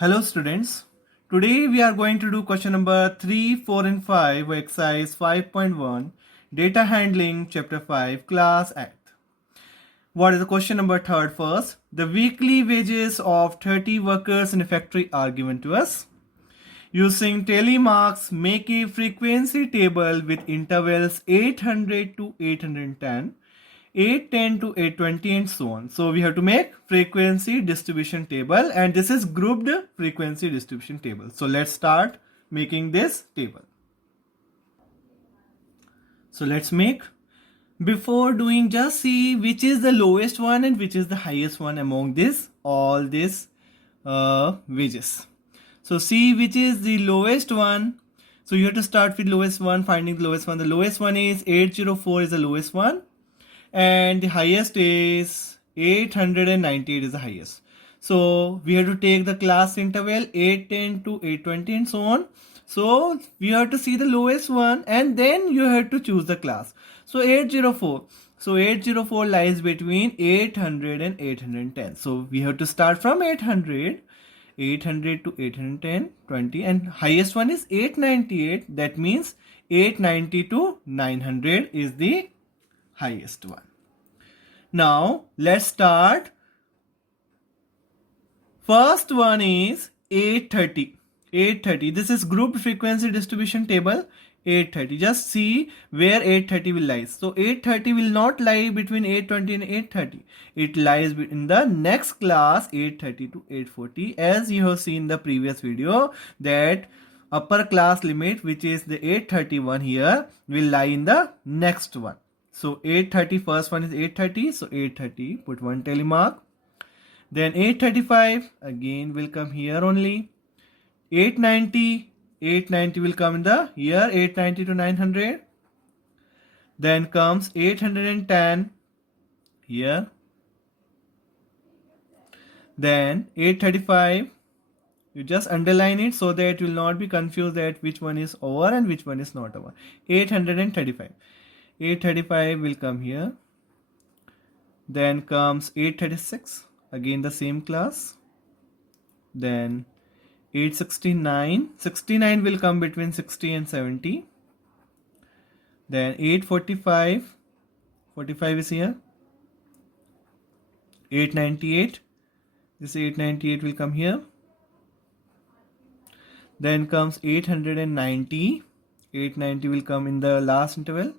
Hello students. Today we are going to do question number 3, 4 and 5 exercise 5.1 data handling chapter 5 class act. What is the question number third first? The weekly wages of 30 workers in a factory are given to us. Using telemarks, make a frequency table with intervals 800 to 810, 810 to 820 and so on. So we have to make frequency distribution table, and this is grouped frequency distribution table. So let's start making this table. So let's make. Before doing, just see which is the lowest one and which is the highest one among all these wages. So see which is the lowest one. So you have to start with lowest one, finding the lowest one. The lowest one is 804 is the lowest one, and the highest is 898 is the highest. So we have to take the class interval 810 to 820 and so on. So we have to see the lowest one and then you have to choose the class. So 804. So 804 lies between 800 and 810. So we have to start from 800 to 810, 20, and highest one is 898. That means 890 to 900 is the highest one. Now let's start. First one is 830. 830. This is grouped frequency distribution table. 830. Just see where 830 will lie. So 830 will not lie between 820 and 830. It lies in the next class 830 to 840. As you have seen in the previous video, that upper class limit, which is the 831 here, will lie in the next one. So 830, first one is 830. So 830, put one telemark. Then 835 again will come here only. 890 will come in the here 890 to 900. Then comes 810 here. Then 835. You just underline it so that you will not be confused that which one is over and which one is not over. 835. 835 will come here. Then comes 836. Again the same class. Then 869. 69 will come between 60 and 70. Then 845. 45 is here. 898. This 898 will come here. Then comes 890. 890 will come in the last interval.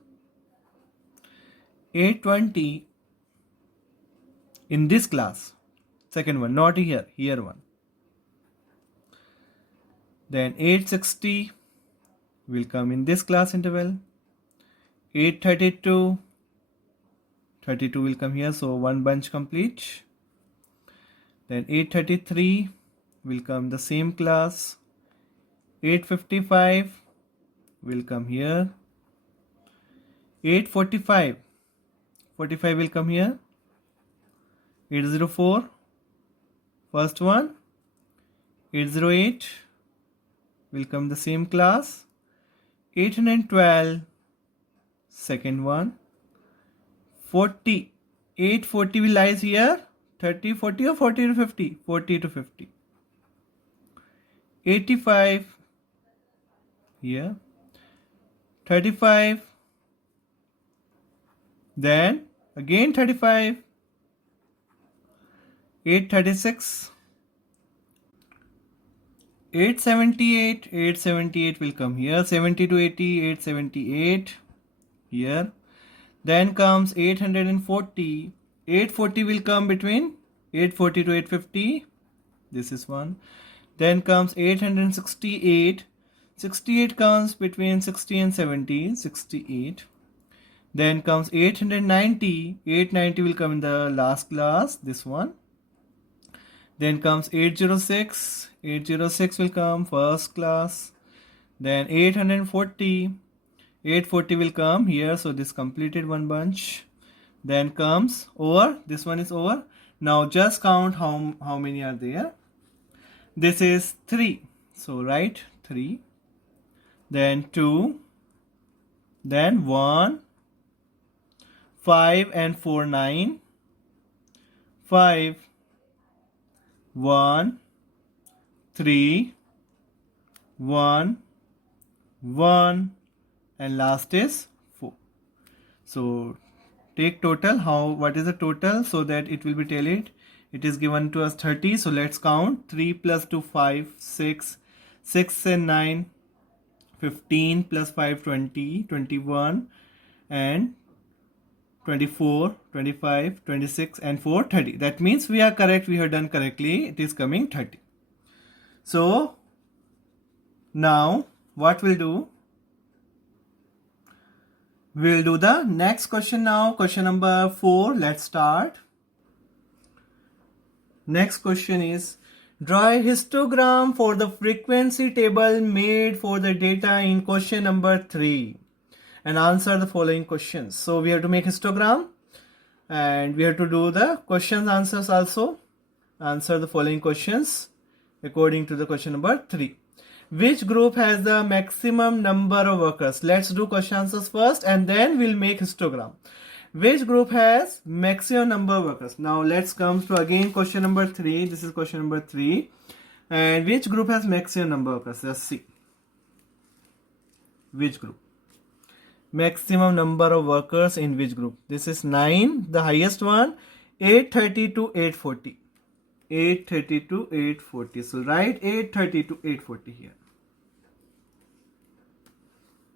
820 in this class. Second one, not here, here one. Then 860 will come in this class interval. 832. 32 will come here, so one bunch complete. Then 833 will come the same class. 855 will come here. 845. 45 will come here. 804. First one. 808 will come the same class. 812. Second one. 40. 840 will lies here. 30, 40 or 40 to 50? 40 to 50. 85 here. 35. Then again 35. 836. 878. 878 will come here. 70 to 80. 878 here. Then comes 840. 840 will come between 840 to 850. This is one. Then comes 868. 68 comes between 60 and 70. 68. Then comes 890. 890 will come in the last class. This one. Then comes 806. 806 will come first class. Then 840. 840 will come here. So this completed one bunch. Then comes over. This one is over. Now just count how many are there. This is 3. So write 3. Then 2. Then 1. 5 and 4, 9. 5. 1. 3, 1, 1, and last is 4. So take total. What is the total, so that it will be tallied? It is given to us 30. So let's count. 3 plus 2, 5, 6, 6 and 9, 15 plus 5, 20, 21, and 24, 25, 26, and 4, 30. That means we are correct. We have done correctly. It is coming 30. So now what we'll do? We'll do the next question now. Question number 4. Let's start. Next question is, draw a histogram for the frequency table made for the data in question number 3 and answer the following questions. So we have to make histogram and we have to do the questions answers also. Answer the following questions according to the question number 3. Which group has the maximum number of workers? Let's do question answers first and then we'll make histogram. Which group has maximum number of workers? Now let's come to again question number 3. This is question number 3. And which group has maximum number of workers? Let's see. Which group? Maximum number of workers in which group? This is 9, the highest one. 830 to 840. 830 to 840. So write 830 to 840 here.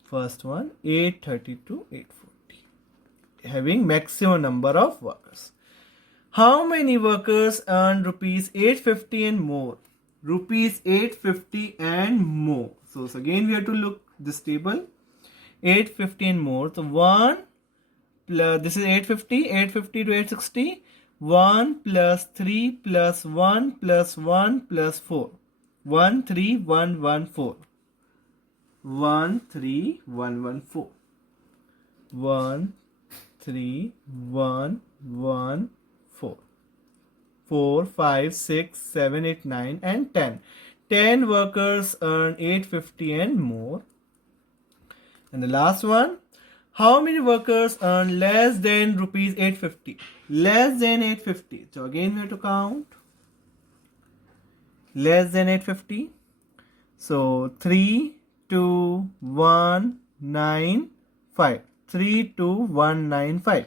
First one, 830 to 840. Having maximum number of workers. How many workers earn rupees 850 and more? Rupees 850 and more. So again we have to look this table. 850 and more. So 1 plus, this is 850, 850 to 860. 1 plus 3 plus 1 plus 1 plus 4. 1, 3, 1, 1, 4. 1, 3, 1, 1, 4. 1, 3, 1, 1, 4. 4, 5, 6, 7, 8, 9, and 10. 10 workers earn 850 and more. And the last one, how many workers earn less than rupees 850? Less than 850. So again we have to count. Less than 850. So 3, 2, 1, 9, 5. 3, 2, 1, 9, 5.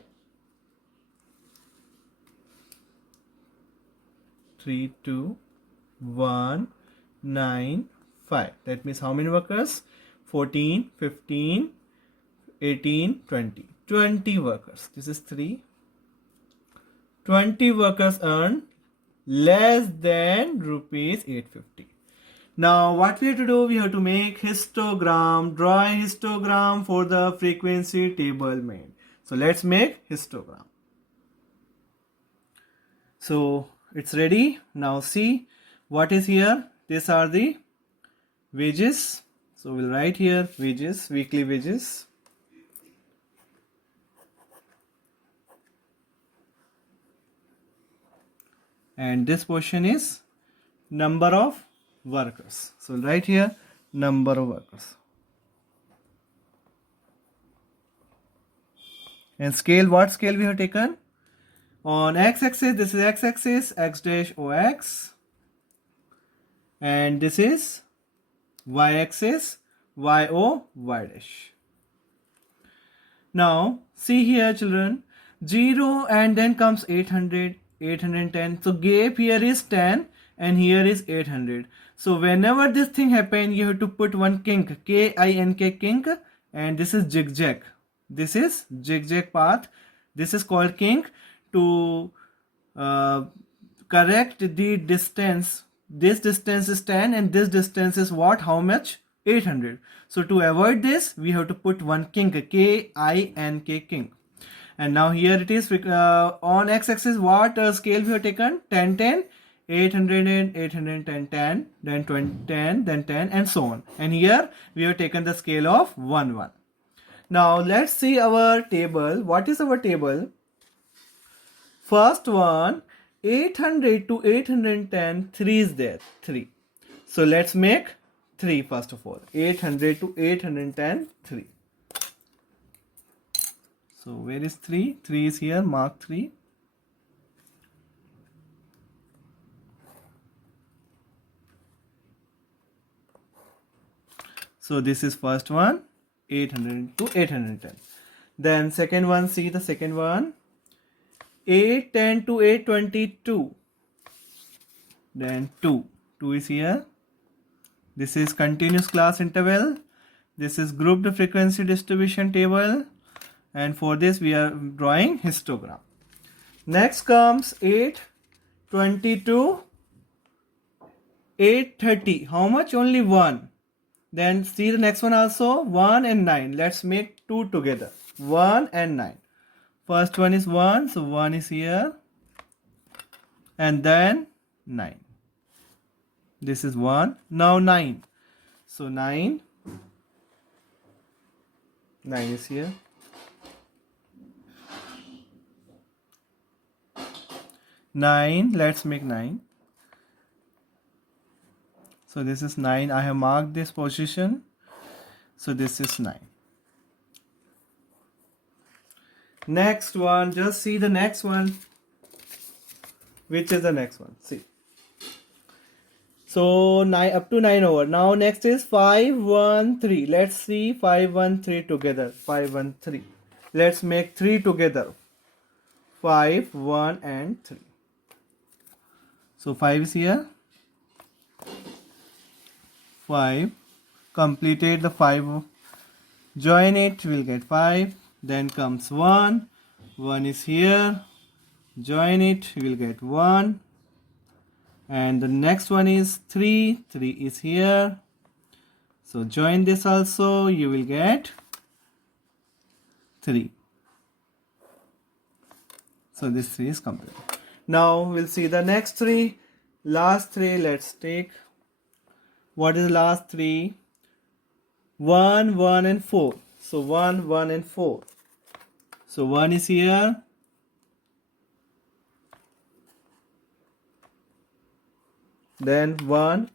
3, 2, 1, 9, 5. That means how many workers? 14, 15, 18, 20. 20 workers. This is 3. 20 workers earn less than rupees 850. Now what we have to do? We have to make histogram. Draw a histogram for the frequency table made. So let's make histogram. So it's ready. Now see what is here. These are the wages. So we'll write here wages, weekly wages. And this portion is number of workers. So we'll write here number of workers. And scale, what scale we have taken? On x-axis, this is x-axis, x dash ox. And this is y-axis, yo y dash. Now see here children, 0 and then comes 800, 810. So gap here is 10 and here is 800. So whenever this thing happen, you have to put one kink, K-I-N-K, kink, and this is zigzag. This is zigzag path. This is called kink to correct the distance. This distance is 10 and this distance is what? How much? 800. So to avoid this, we have to put one kink, K-I-N-K, kink. And now here it is on x-axis, what scale we have taken? 10, 10, 800 and 810, 10, then 20, 10, then 10, and so on. And here we have taken the scale of 1, 1. Now let's see our table. What is our table? First one, 800 to 810, 3 is there, 3. So let's make 3 first of all. 800 to 810, 3. So where is 3? 3 is here, mark 3. So this is first one, 800 to 810. Then second one, see the second one, 810 to 822. Then 2 is here. This is continuous class interval. This is grouped frequency distribution table, and for this we are drawing histogram. Next comes 822, 830. How much? Only 1. Then see the next one also, 1 and 9. Let's make 2 together. 1 and 9. First one is 1, so 1 is here, and then 9. This is 1. Now 9. So 9 is here. 9, let's make 9. So this is 9. I have marked this position. So this is 9. Next one, just see the next one. Which is the next one? See. So 9 up to 9 over. Now next is 513. Let's see 513 together. 513. Let's make 3 together. 5, 1 and 3. So 5 is here. 5. Completed the 5. Join it, we'll get 5. Then comes 1. 1 is here. Join it, we'll get 1. And the next one is 3. 3 is here. So join this also, you will get 3. So this 3 is complete. Now we'll see the next 3. Last 3, let's take. What is the last 3? 1, 1 and 4. So 1, 1 and 4. So 1 is here. Then 1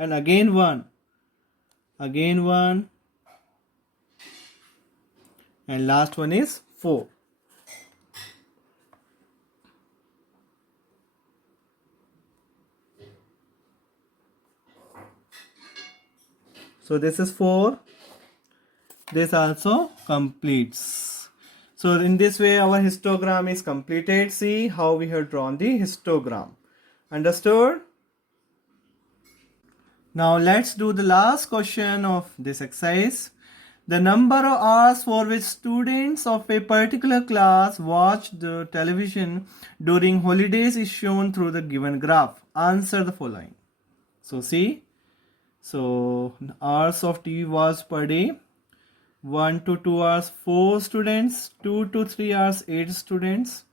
and again 1. Again 1. And last one is 4. So this is 4. This also completes. So in this way our histogram is completed. See how we have drawn the histogram. Understood? Now let's do the last question of this exercise. The number of hours for which students of a particular class watch the television during holidays is shown through the given graph. Answer the following. So see. So hours of TV watch per day. 1 to 2 hours 4 students, 2 to 3 hours 8 students,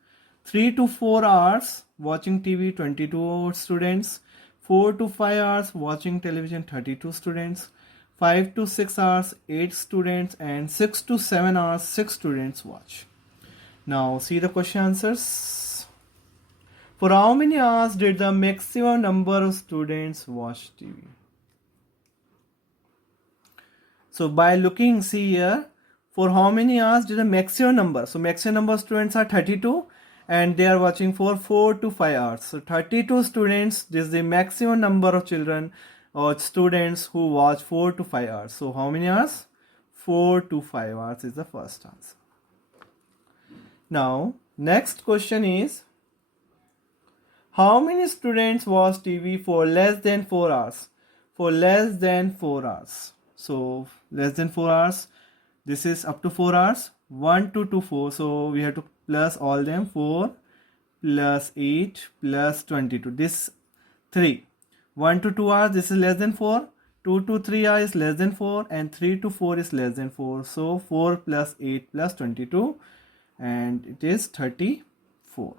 3 to 4 hours watching TV 22 students, 4 to 5 hours watching television 32 students, 5 to 6 hours 8 students, and 6 to 7 hours 6 students watch. Now see the question answers. For how many hours did the maximum number of students watch TV? So by looking, see here, for how many hours did the maximum number? So maximum number of students are 32 and they are watching for 4 to 5 hours. So 32 students, this is the maximum number of children or students who watch 4 to 5 hours. So how many hours? 4 to 5 hours is the first answer. Now next question is, how many students watch TV for less than 4 hours? For less than 4 hours. So less than 4 hours, this is up to 4 hours, 1 to 2, 4. So we have to plus all them, 4 plus 8 plus 22. This 3. 1 to 2 hours, this is less than 4. 2 to 3 hours is less than 4. And 3 to 4 is less than 4. So 4 plus 8 plus 22. And it is 34.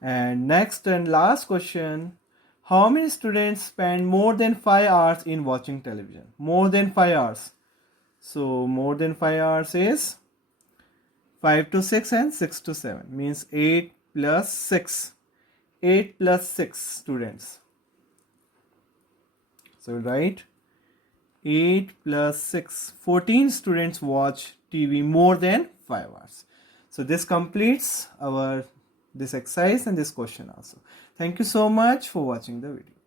And next and last question. How many students spend more than 5 hours in watching television? More than 5 hours. So more than 5 hours is 5 to 6 and 6 to 7. Means 8 plus 6. 8 plus 6 students. So write 8 plus 6. 14 students watch TV more than 5 hours. So this completes our this exercise and this question also. Thank you so much for watching the video.